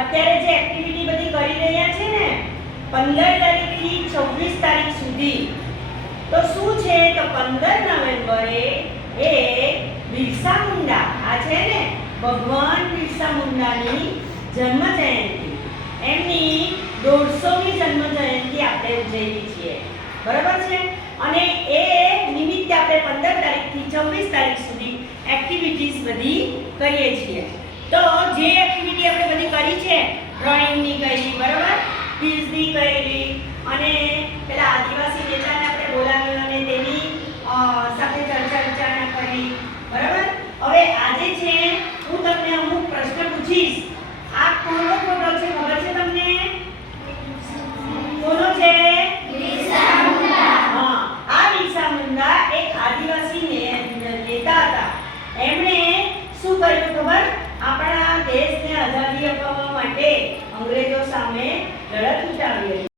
અત્યારે જે એક્ટિવિટી બધી કરી રહ્યા છે ને 15 તારીખથી 26 તારીખ સુધી, તો શું છે તો 15 નવેમ્બરે એ બિરસા મુંડા, આ છે ને ભગવાન બિરસા મુંડાની જન્મ જયંતિ, એમની 150મી જન્મ જયંતિ આપણે ઉજવીએ છીએ, બરાબર છે। અને એ નિમિત્તે આપણે 15 તારીખથી 26 તારીખ સુધી એક્ટિવિટીઝ બધી કરીએ છીએ। તો જે એક્ટિવિટી આપણે બધી કરી છે, ડ્રોઈંગની કરી, બરાબર, ક્વિઝની કરી, અને પેલા આદિવાસી નેતાને આપણે બોલાવ્યો અને તેની સાથે ચર્ચા વિચારણા કરી, બરાબર। હવે આજે છે હું તમને અમુક પ્રશ્ન પૂછીશ। આ કોનો ફોટો છે ખબર છે તમને? કોનો છે? બિરસા મુંડા। હા, આ બિરસા મુંડા એક આદિવાસી નેતા હતા। એમણે શું કર્યું ખબર? આપણા દેશને આઝાદી અપાવવા માટે અંગ્રેજો સામે લડત ઉઠાવી હતી।